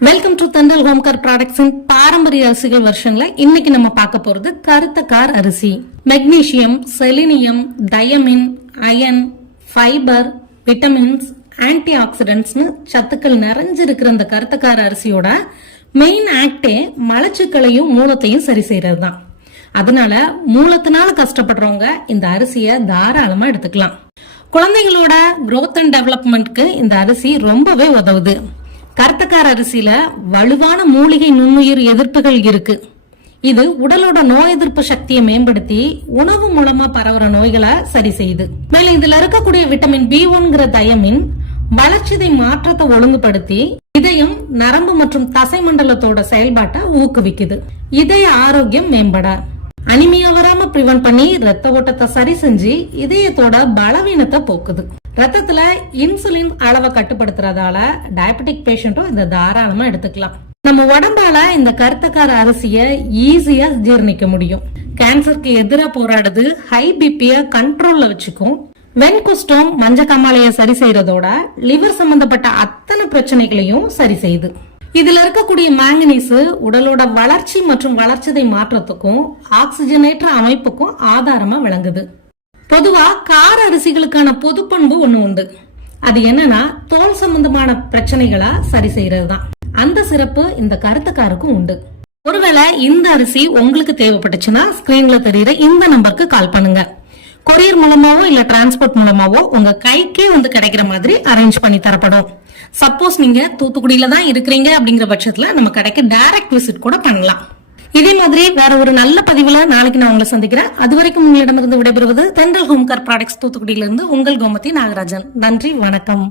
Welcome to தண்டல் ஹோம்கார் ப்ராடக்ட்ஸின் பாரம்பரிய அரிசிகள் வருஷன்ல இன்னைக்கு நம்ம பார்க்க போறது கருத்த கார் அரிசி. Magnesium selenium thiamine iron fibre vitamins anti ஆக்சிடென்ட்ஸ்னு சத்துக்கள் நிறைஞ்சிருக்கிற இந்த கருத்தக்கார அரிசியோட மெயின் ஆக்டே மலச்சுக்களையும் மூலத்தையும் சரி செய்யறது தான் அதனால மூலத்தினால கஷ்டப்படுறவங்க இந்த அரிசியை தாராளமா எடுத்துக்கலாம். குழந்தைகளோட குரோத் அண்ட் டெவலப்மெண்ட்க்கு இந்த அரிசி ரொம்பவே உதவுது. கருத்தக்கார அரிசியில வலுவான மூலிகை நுண்ணுயிர் எதிர்ப்புகள் இருக்கு. இது உடலோட நோய் எதிர்ப்பு சக்தியை மேம்படுத்தி உணவு மூலமா பரவுற நோய்களை சரி செய்யுது. மேலும் இதுல இருக்கக்கூடிய விட்டமின் பி ஒன்கிற தயமின் வளர்ச்சிதை மாற்றத்தை ஒழுங்குபடுத்தி இதயம் நரம்பு மற்றும் தசை மண்டலத்தோட செயல்பாட்டை ஊக்குவிக்குது. இதய ஆரோக்கியம் மேம்பட அனிமியா வராம பிரிவென்ட் பண்ணி ரத்த ஓட்டத்தை சரி செஞ்சு இதயத்தோட பலவீனத்தை போக்குது. ரத்தத்துல இன்சுலின் அளவை கட்டுப்படுத்துறதால டயபெட்டிக் பேஷண்ட்டும் இதை தாராளமா எடுத்துக்கலாம். நம்ம உடம்பால இந்த கருத்தக்கார அரிசிய ஈஸியா ஜீர்ணிக்க முடியும். கேன்சருக்கு எதிரா போராடுது ஹை பிபிய கண்ட்ரோல்ல வச்சுக்கும். வெண்குஸ்டோம் மஞ்ச காமாலைய சரி செய்யறதோட லிவர் சம்பந்தப்பட்ட அத்தனை பிரச்சனைகளையும் சரி செய்யுது இதுல இருக்கக்கூடிய மேங்கனீஸ் உடலோட வளர்ச்சி மற்றும் வளர்ச்சிதை மாற்றத்துக்கும் ஆக்சிஜனேற்ற அமைப்புக்கும் ஆதாரமா விளங்குது. பொதுவா கார அரிசிகளுக்கான பொது பண்பு ஒண்ணு உண்டு. அது என்னன்னா தோல் சம்பந்தமான பிரச்சனைகளை சரி செய்யறதுதான். அந்த சிறப்பு இந்த கருத்துக்காருக்கும் உண்டு. ஒருவேளை இந்த அரிசி உங்களுக்கு தேவைப்பட்டுச்சுன்னா ஸ்கிரீன்ல தெரியுற இந்த நம்பருக்கு கால் பண்ணுங்க. கொரியர் மூலமாவோ இல்ல டிரான்ஸ்போர்ட் மூலமாவோ உங்க கைக்கே வந்து கிடைக்கிற மாதிரி அரேஞ்ச் பண்ணி தரப்படும். சப்போஸ் நீங்க தூத்துக்குடியில தான் இருக்கிறீங்க அப்படிங்கிற பட்சத்துல நம்ம கடைக்கு டைரக்ட் விசிட் கூட பண்ணலாம். இதே மாதிரி வேற ஒரு நல்ல பதிவுல நாளைக்கு நான் உங்களை சந்திக்கிறேன். அது வரைக்கும் உங்களிடமிருந்து விடைபெறுவது தென்றல் ஹோம்கார் ப்ராடக்ட்ஸ் தூத்துக்குடியிலிருந்து உங்கள் கோமதி நாகராஜன். நன்றி வணக்கம்.